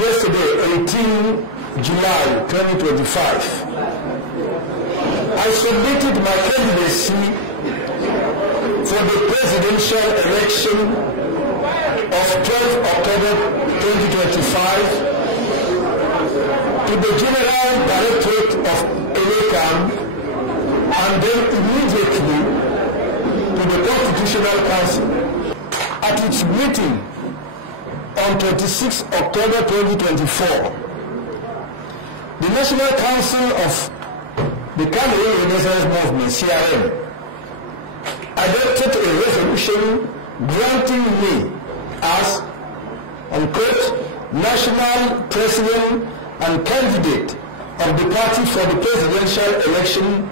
yesterday, 18 July 2025, I submitted my candidacy for the presidential election of 12 October 2025 to the General Directorate of Ekane and then immediately to the Constitutional Council. At its meeting on 26 October 2024, the National Council of the Cameroon Renaissance Movement, CRM, adopted a resolution granting me as, unquote, national president and candidate of the party for the presidential election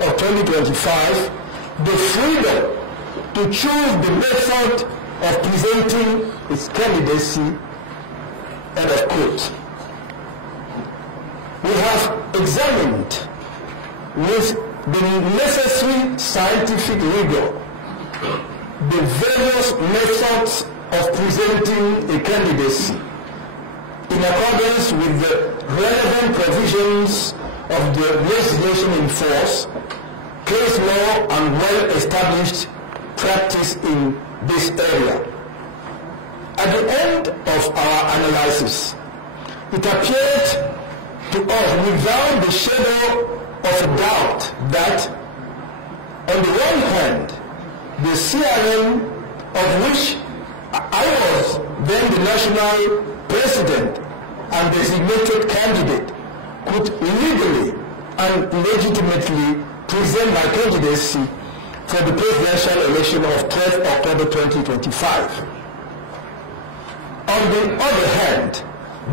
of 2025 the freedom to choose the method of presenting its candidacy, end of quote. We have examined with the necessary scientific rigor the various methods of presenting a candidacy in accordance with the relevant provisions of the legislation in force, case law, and well-established practice in this area. At the end of our analysis, it appeared to us without the shadow of a doubt that, on the one hand, the CRM, of which I was then the national president and designated candidate, could legally and legitimately present my candidacy for the presidential election of 12 October 2025. On the other hand,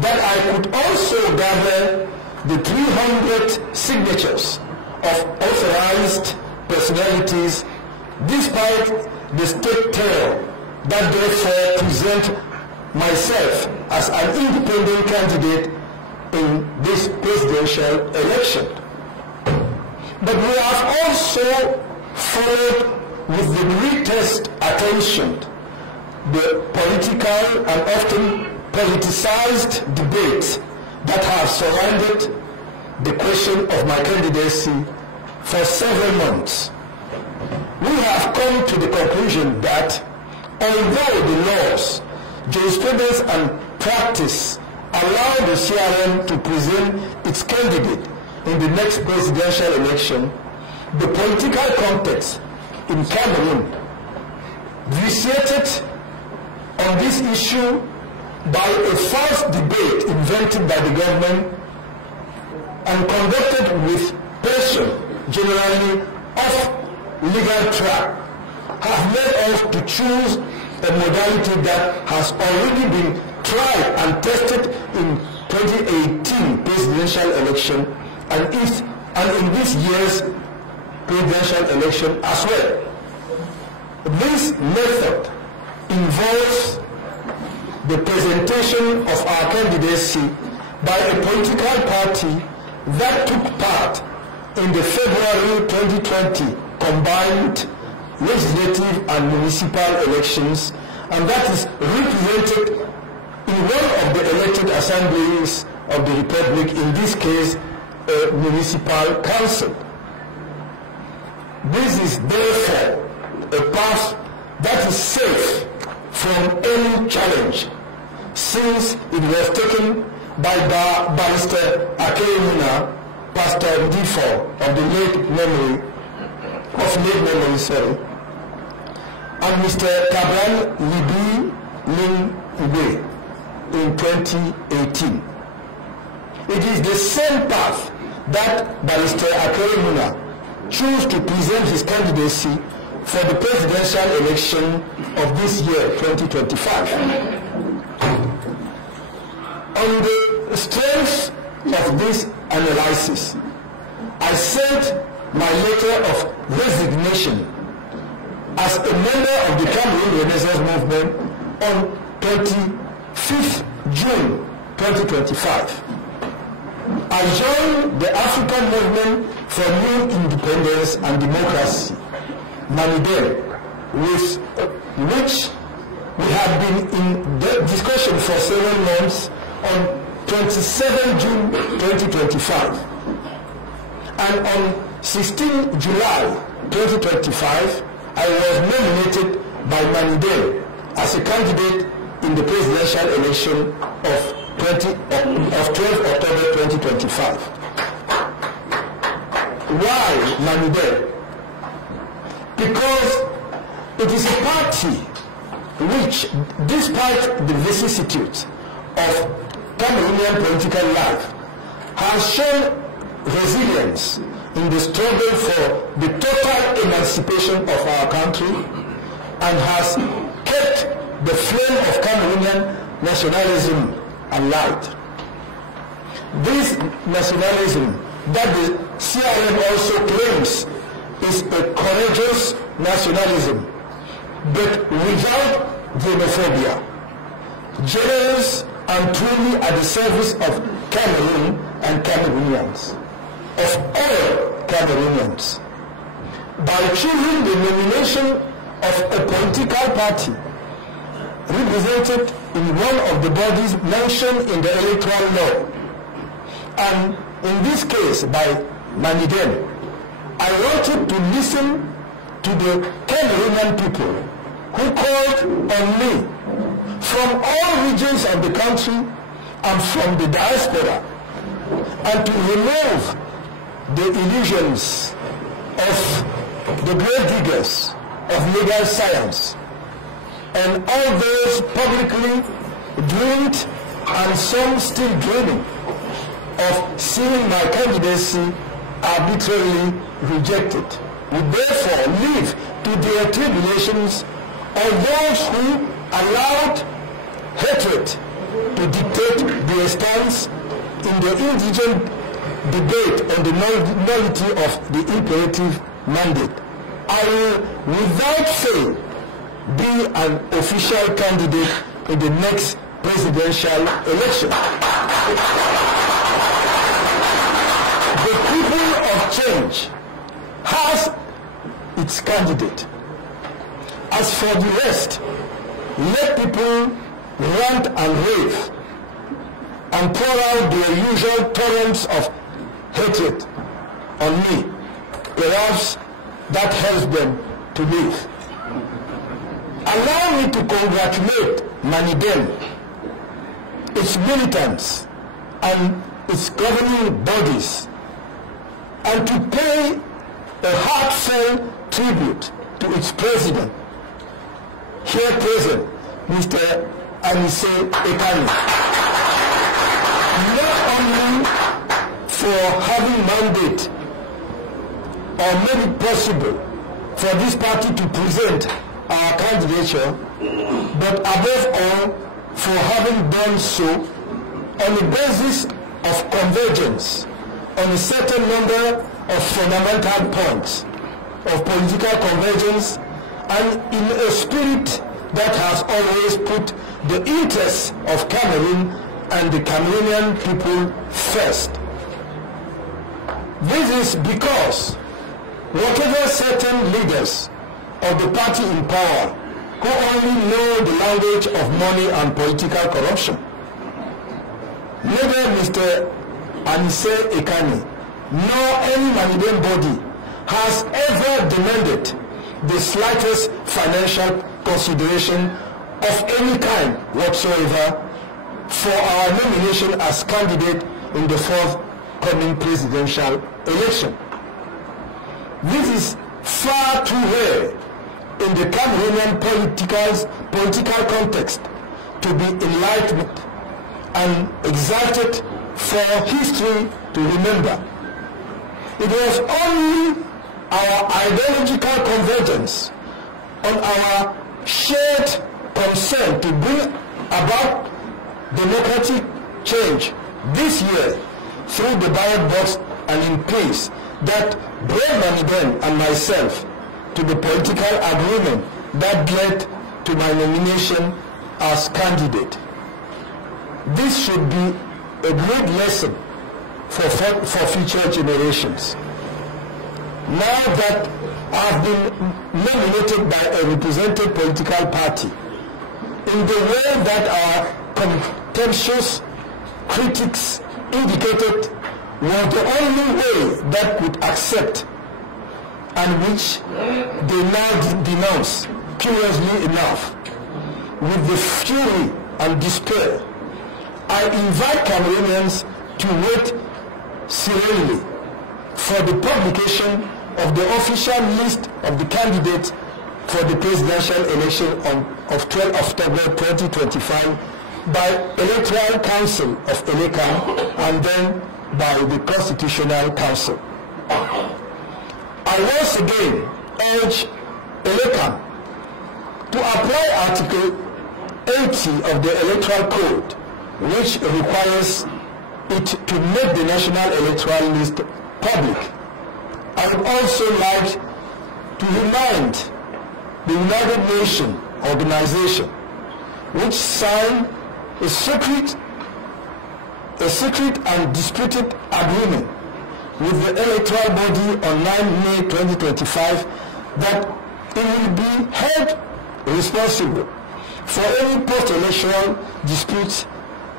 that I could also gather the 300 signatures of authorized personalities despite the state terror that therefore present myself as an independent candidate in this presidential election. But we have also followed with the greatest attention the political and often politicized debates that have surrounded the question of my candidacy for several months. We have come to the conclusion that although the laws, jurisprudence, and practice allow the CRM to present its candidate in the next presidential election, the political context in Cameroon vitiated on this issue by a false debate invented by the government and conducted with passion, generally off legal track, have led us to choose a modality that has already been tried and tested in 2018 presidential election and in this year's presidential election as well. This method involves the presentation of our candidacy by a political party that took part in the February 2020 combined legislative and municipal elections, and that is represented in one of the elected assemblies of the Republic, in this case, a municipal council. This is therefore a path that is safe from any challenge, since it was taken by Barrister Ekane, Pastor Difo of the late memory, and Mr. Cabral Libi Lingbe in 2018. It is the same path that Barrister Ekane chose to present his candidacy for the presidential election of this year, 2025. On the strength of this analysis, I sent my letter of resignation as a member of the Cameroon Renaissance Movement on 25th June 2025. I joined the African Movement for New Independence and Democracy, MANIDEM, with which we have been in discussion for several months on 27 June 2025. And on 16 July 2025, I was nominated by Yaoundé as a candidate in the presidential election of 12 October 2025. Why Yaoundé? Because it is a party which, despite the vicissitudes of Cameroonian political life, has shown resilience in the struggle for the total emancipation of our country and has kept the flame of Cameroonian nationalism alight. This nationalism that the CIM also claims is a courageous nationalism, but without xenophobia, generous and truly at the service of Cameroon and Cameroonians, of all Cameroonians. By choosing the nomination of a political party represented in one of the bodies mentioned in the electoral law, and in this case by Yaoundé, I wanted to listen to the Cameroonian people who called on me from all regions of the country and from the diaspora, and to remove the illusions of the great diggers of legal science and all those publicly dreamed and some still dreaming of seeing my candidacy arbitrarily rejected. We therefore leave to their tribulations all those who allowed hatred to dictate their stance in the indigent debate on the nullity of the imperative mandate. I will, without fail, be an official candidate in the next presidential election. The people of change has its candidate. As for the rest, let people rant and rave and pour out their usual torrents of hatred on me. Perhaps that helps them to live. Allow me to congratulate Yaoundé, its militants, and its governing bodies, and to pay a heartfelt tribute to its president, here present, Mr. Anicet Ekane, not only for having mandate or made it possible for this party to present our candidature, but above all for having done so on the basis of convergence on a certain number of fundamental points of political convergence, and in a spirit that has always put the interests of Cameroon and the Cameroonian people first. This is because whatever certain leaders of the party in power who only know the language of money and political corruption, neither Mr. Anicet Ekane nor any Yaoundé body has ever demanded the slightest financial consideration of any kind whatsoever for our nomination as candidate in the forthcoming presidential election. This is far too rare in the Cameroonian political context to be enlightened and exalted for history to remember. It was only our ideological convergence on our shared concern to bring about democratic change this year through the ballot box and in peace that brought Yaoundé and myself to the political agreement that led to my nomination as candidate. This should be a great lesson for future generations. Now that I've been nominated by a represented political party, in the way that our contentious critics indicated was the only way that could accept, and which they now denounce, curiously enough, with the fury and despair. I invite Cameroonians to wait serenely for the publication of the official list of the candidates for the presidential election of 12 October 2025 by Electoral Council of Ekane and then by the Constitutional Council. I once again urge Ekane to apply Article 80 of the Electoral Code, which requires it to make the National Electoral List public. I would also like to remind the United Nations organization, which signed a secret and disputed agreement with the electoral body on 9 May 2025, that it will be held responsible for any post-electoral disputes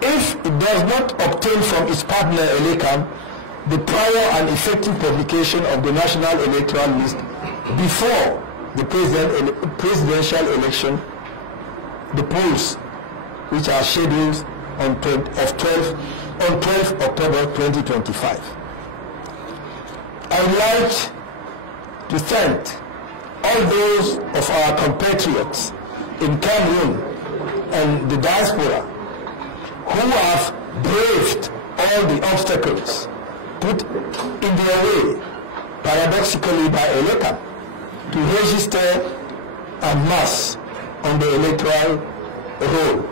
if it does not obtain from its partner Ekane the prior and effective publication of the National Electoral List before the presidential election, the polls which are scheduled on 12 October 2025. I would like to thank all those of our compatriots in Cameroon and the diaspora who have braved all the obstacles put in their way, paradoxically by Ekane, to register en masse on the electoral roll.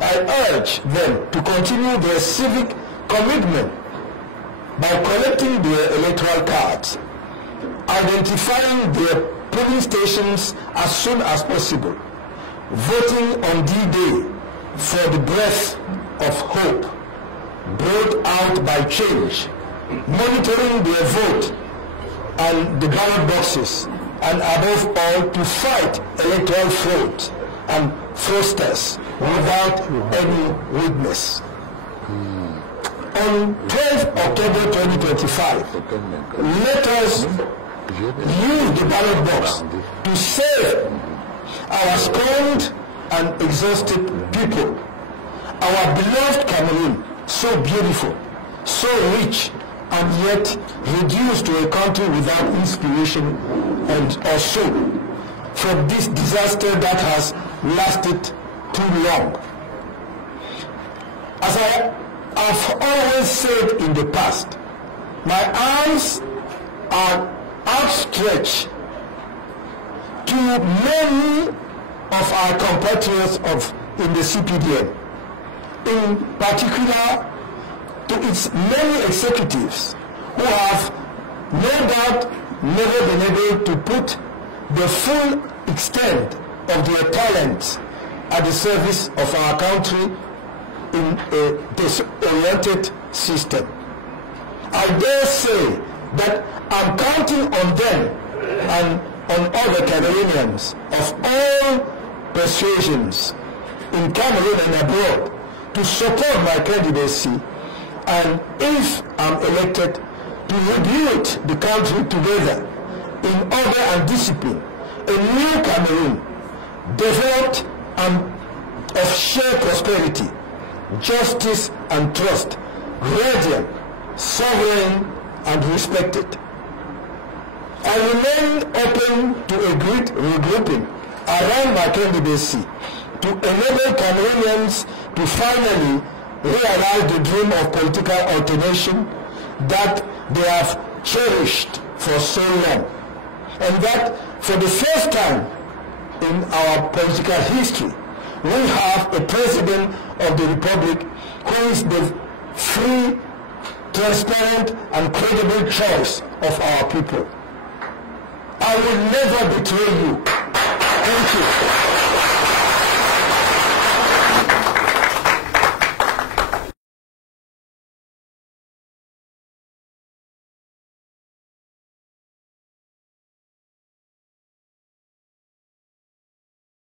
I urge them to continue their civic commitment by collecting their electoral cards, identifying their polling stations as soon as possible, voting on D-Day for the breath of hope brought out by change, monitoring their vote and the ballot boxes, and above all to fight electoral fraud and fraudsters without any witness. On 12 October 2025, let us use the ballot box to save our scorned and exhausted people, our beloved Cameroon, so beautiful, so rich, and yet reduced to a country without inspiration and or so, from this disaster that has lasted too long. As I have always said in the past, my arms are outstretched to many of our compatriots in the CPDM, in particular to its many executives who have no doubt never been able to put the full extent of their talents at the service of our country in a disoriented system. I dare say that I'm counting on them and on other Cameroonians of all persuasions in Cameroon and abroad to support my candidacy, and if I'm elected, to rebuild the country together in order and discipline, a new Cameroon developed and of shared prosperity, justice and trust, radiant, sovereign and respected. I remain open to a great regrouping around my candidacy to enable Cameroonians to finally realize the dream of political alternation that they have cherished for so long, and that for the first time in our political history, we have a president of the Republic who is the free, transparent, and credible choice of our people. I will never betray you. Thank you.